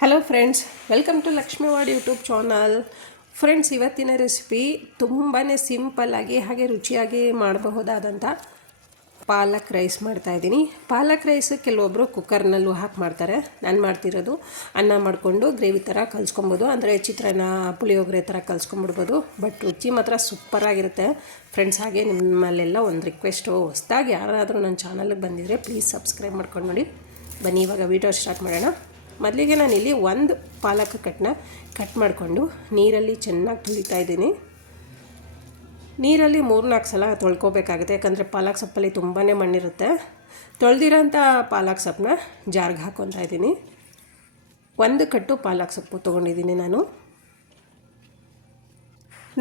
Hello friends, welcome to ಲಕ್ಷ್ಮೀವಾಡ್ YouTube channel. Friends, ಇವತ್ತಿನ recipe ತುಂಬಾ ಸಿಂಪಲ್ಲಾಗಿ ಹಾಗೆ ರುಚಿಯಾಗಿ ಮಾಡಬಹುದಾದಂಥ ಪಾಲಕ್ ರೈಸ್ ಮಾಡ್ತಾಯಿದ್ದೀನಿ. ಪಾಲಕ್ ರೈಸ್ ಕೆಲವೊಬ್ಬರು ಕುಕ್ಕರ್ನಲ್ಲೂ ಹಾಕಿ ಮಾಡ್ತಾರೆ. ನಾನು ಮಾಡ್ತಿರೋದು ಅನ್ನ ಮಾಡಿಕೊಂಡು ಗ್ರೇವಿ ಥರ ಕಲಿಸ್ಕೊಬೋದು, ಅಂದರೆ ಚಿತ್ರಾನ್ನ ಪುಳಿಯೋಗರೆ ಥರ ಕಲಿಸ್ಕೊಂಬಿಡ್ಬೋದು. ಬಟ್ ರುಚಿ ಮಾತ್ರ ಸೂಪರಾಗಿರುತ್ತೆ ಫ್ರೆಂಡ್ಸ್. ಹಾಗೆ ನಿಮ್ಮಲ್ಲೆಲ್ಲ ಒಂದು ರಿಕ್ವೆಸ್ಟು, ಹೊಸದಾಗಿ ಯಾರಾದರೂ ನನ್ನ ಚಾನಲ್ಗೆ ಬಂದಿದ್ದರೆ ಪ್ಲೀಸ್ ಸಬ್ಸ್ಕ್ರೈಬ್ ಮಾಡ್ಕೊಂಡು ನೋಡಿ. ಬನ್ನಿ ಇವಾಗ ವೀಡಿಯೋ ಸ್ಟಾರ್ಟ್ ಮಾಡೋಣ. ಮೊದಲಿಗೆ ನಾನಿಲ್ಲಿ ಒಂದು ಪಾಲಕ್ ಕಟ್ ಮಾಡಿಕೊಂಡು ನೀರಲ್ಲಿ ಚೆನ್ನಾಗಿ ತೊಳಿತಾ ಇದ್ದೀನಿ. ನೀರಲ್ಲಿ 3-4 ಸಲ ತೊಳ್ಕೊಬೇಕಾಗುತ್ತೆ, ಯಾಕಂದರೆ ಪಾಲಕ್ ಸೊಪ್ಪಲ್ಲಿ ತುಂಬಾ ಮಣ್ಣಿರುತ್ತೆ. ತೊಳೆದಿರೋಂಥ ಪಾಲಕ್ ಸೊಪ್ಪನ್ನ ಜಾರ್ಗೆ ಹಾಕ್ಕೊತಾ ಇದ್ದೀನಿ. 1 ಕಟ್ಟು ಪಾಲಕ್ ಸೊಪ್ಪು ತೊಗೊಂಡಿದ್ದೀನಿ.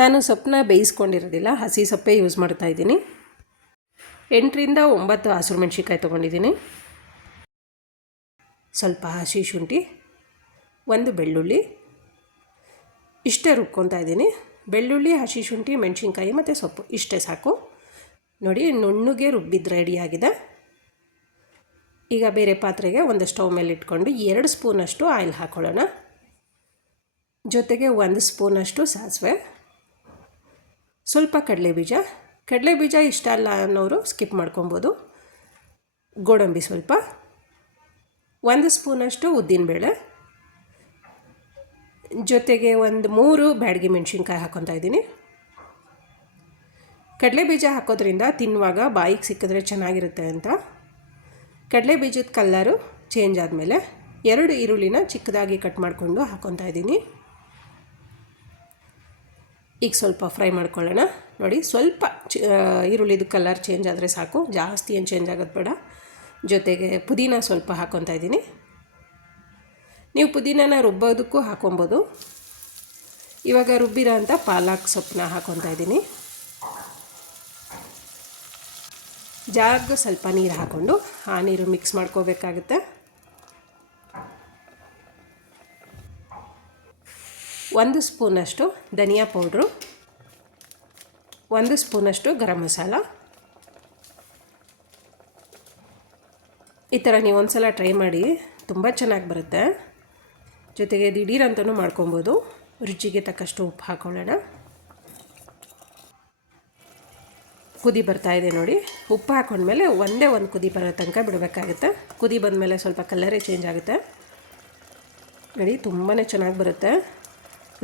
ನಾನು ಸೊಪ್ಪನ್ನ ಬೇಯಿಸ್ಕೊಂಡಿರೋದಿಲ್ಲ, ಹಸಿ ಸೊಪ್ಪೇ ಯೂಸ್ ಮಾಡ್ತಾಯಿದ್ದೀನಿ. 8ರಿಂದ 9 ಹಸಿರು ಮೆಣಸಿನ್ಕಾಯಿ ತೊಗೊಂಡಿದ್ದೀನಿ. ಸ್ವಲ್ಪ ಹಸಿ ಶುಂಠಿ, 1 ಬೆಳ್ಳುಳ್ಳಿ, ಇಷ್ಟೇ ರುಬ್ಕೊತಾ ಇದ್ದೀನಿ. ಬೆಳ್ಳುಳ್ಳಿ, ಹಸಿ ಶುಂಠಿ, ಮೆಣಸಿನ್ಕಾಯಿ ಮತ್ತು ಸೊಪ್ಪು ಇಷ್ಟೇ ಸಾಕು. ನೋಡಿ, ನುಣ್ಣಗೆ ರುಬ್ಬಿದ್ದು ರೆಡಿಯಾಗಿದೆ. ಈಗ ಬೇರೆ ಪಾತ್ರೆಗೆ ಒಂದು ಸ್ಟವ್ ಮೇಲೆ ಇಟ್ಕೊಂಡು 2 ಸ್ಪೂನಷ್ಟು ಆಯಿಲ್ ಹಾಕ್ಕೊಳ್ಳೋಣ. ಜೊತೆಗೆ 1 ಸ್ಪೂನಷ್ಟು ಸಾಸಿವೆ, ಸ್ವಲ್ಪ ಕಡಲೆಬೀಜ ಇಷ್ಟ ಅಲ್ಲ ಅನ್ನೋರು ಸ್ಕಿಪ್ ಮಾಡ್ಕೊಬೋದು. ಗೋಡಂಬಿ ಸ್ವಲ್ಪ, 1 ಸ್ಪೂನಷ್ಟು ಉದ್ದಿನಬೇಳೆ, ಜೊತೆಗೆ 3 ಬ್ಯಾಡಗಿ ಮೆಣಸಿನ್ಕಾಯಿ ಹಾಕ್ಕೊತಾ ಇದ್ದೀನಿ. ಕಡಲೆಬೀಜ ಹಾಕೋದ್ರಿಂದ ತಿನ್ನುವಾಗ ಬಾಯಿಗೆ ಸಿಕ್ಕಿದ್ರೆ ಚೆನ್ನಾಗಿರುತ್ತೆ ಅಂತ. ಕಡಲೆಬೀಜದ ಕಲ್ಲರು ಚೇಂಜ್ ಆದಮೇಲೆ 2 ಈರುಳ್ಳಿನ ಚಿಕ್ಕದಾಗಿ ಕಟ್ ಮಾಡಿಕೊಂಡು ಹಾಕ್ಕೊತಾ ಇದ್ದೀನಿ. ಈಗ ಸ್ವಲ್ಪ ಫ್ರೈ ಮಾಡ್ಕೊಳ್ಳೋಣ. ನೋಡಿ, ಸ್ವಲ್ಪ ಈರುಳ್ಳಿದು ಕಲರ್ ಚೇಂಜ್ ಆದರೆ ಸಾಕು, ಜಾಸ್ತಿ ಏನು ಚೇಂಜ್ ಆಗೋದು ಬೇಡ. ಜೊತೆಗೆ ಪುದೀನ ಸ್ವಲ್ಪ ಹಾಕ್ಕೊತಾ ಇದ್ದೀನಿ. ನೀವು ಪುದೀನನ ರುಬ್ಬೋದಕ್ಕೂ ಹಾಕ್ಕೊಬೋದು. ಇವಾಗ ರುಬ್ಬಿರೋ ಅಂಥ ಪಾಲಕ್ ಸೊಪ್ಪನ್ನ ಹಾಕ್ಕೊತಾ ಇದ್ದೀನಿ. ಜಾರ್ಗೆ ಸ್ವಲ್ಪ ನೀರು ಹಾಕ್ಕೊಂಡು ಆ ನೀರು ಮಿಕ್ಸ್ ಮಾಡ್ಕೋಬೇಕಾಗುತ್ತೆ. 1 ಸ್ಪೂನಷ್ಟು ಧನಿಯಾ ಪೌಡ್ರು, 1 ಸ್ಪೂನಷ್ಟು ಗರಂ ಮಸಾಲ. ಈ ಥರ ನೀವು ಒಂದು ಸಲ ಟ್ರೈ ಮಾಡಿ, ತುಂಬ ಚೆನ್ನಾಗಿ ಬರುತ್ತೆ. ಜೊತೆಗೆ ದಿಢೀರಂತನೂ ಮಾಡ್ಕೊಬೋದು. ರುಚಿಗೆ ತಕ್ಕಷ್ಟು ಉಪ್ಪು ಹಾಕ್ಕೊಳ್ಳೋಣ. ಕುದಿ ಬರ್ತಾಯಿದೆ ನೋಡಿ. ಉಪ್ಪು ಹಾಕ್ಕೊಂಡ್ಮೇಲೆ ಒಂದು ಕುದಿ ಬರೋ ತನಕ ಬಿಡಬೇಕಾಗುತ್ತೆ. ಕುದಿ ಬಂದಮೇಲೆ ಸ್ವಲ್ಪ ಕಲರೇ ಚೇಂಜ್ ಆಗುತ್ತೆ ನೋಡಿ, ತುಂಬಾ ಚೆನ್ನಾಗಿ ಬರುತ್ತೆ.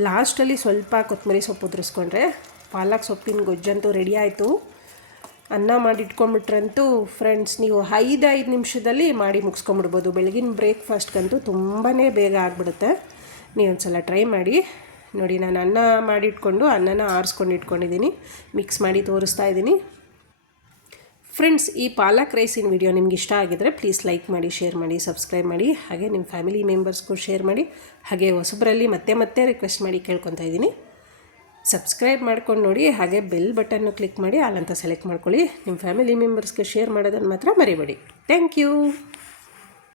ಲಾಸ್ಟಲ್ಲಿ ಸ್ವಲ್ಪ ಕೊತ್ತಂಬರಿ ಸೊಪ್ಪು ಉದುರಿಸ್ಕೊಂಡ್ರೆ ಪಾಲಕ್ ಸೊಪ್ಪಿನ ಗೊಜ್ಜಂತೂ ರೆಡಿ ಆಯಿತು. ಅನ್ನ ಮಾಡಿ ಇಟ್ಕೊಂಡ್ಬಿಟ್ರಂತೂ ಫ್ರೆಂಡ್ಸ್, ನೀವು 5 ನಿಮಿಷದಲ್ಲಿ ಮಾಡಿ ಮುಗಿಸ್ಕೊಂಬಿಡ್ಬೋದು. ಬೆಳಗಿನ ಬ್ರೇಕ್ಫಾಸ್ಟ್ಗಂತೂ ತುಂಬಾ ಬೇಗ ಆಗಿಬಿಡುತ್ತೆ. ನೀವು ಒಂದು ಸಲ ಟ್ರೈ ಮಾಡಿ ನೋಡಿ. ನಾನು ಅನ್ನ ಮಾಡಿಟ್ಕೊಂಡು ಅನ್ನನ ಆರಿಸ್ಕೊಂಡು ಇಟ್ಕೊಂಡಿದ್ದೀನಿ, ಮಿಕ್ಸ್ ಮಾಡಿ ತೋರಿಸ್ತಾ ಇದ್ದೀನಿ. ಫ್ರೆಂಡ್ಸ್, ಈ ಪಾಲಕ್ ರೈಸಿನ ವಿಡಿಯೋ ನಿಮ್ಗೆ ಇಷ್ಟ ಆಗಿದರೆ ಪ್ಲೀಸ್ ಲೈಕ್ ಮಾಡಿ, ಶೇರ್ ಮಾಡಿ, ಸಬ್ಸ್ಕ್ರೈಬ್ ಮಾಡಿ. ಹಾಗೆ ನಿಮ್ಮ ಫ್ಯಾಮಿಲಿ ಮೆಂಬರ್ಸ್ಗೂ ಶೇರ್ ಮಾಡಿ. ಹಾಗೆ ಹೊಸಬರಲ್ಲಿ ಮತ್ತೆ ರಿಕ್ವೆಸ್ಟ್ ಮಾಡಿ ಕೇಳ್ಕೊತಾ ಇದ್ದೀನಿ, ಸಬ್ಸ್ಕ್ರೈಬ್ ಮಾಡ್ಕೊಂಡು ನೋಡಿ. ಹಾಗೆ ಬೆಲ್ ಬಟನ್ನು ಕ್ಲಿಕ್ ಮಾಡಿ ಆಲ್ ಅಂತ ಸೆಲೆಕ್ಟ್ ಮಾಡ್ಕೊಳ್ಳಿ. ನಿಮ್ಮ ಫ್ಯಾಮಿಲಿ ಮೆಂಬರ್ಸ್ಗೆ ಶೇರ್ ಮಾಡೋದನ್ನು ಮಾತ್ರ ಮರಿಬೇಡಿ. Thank you.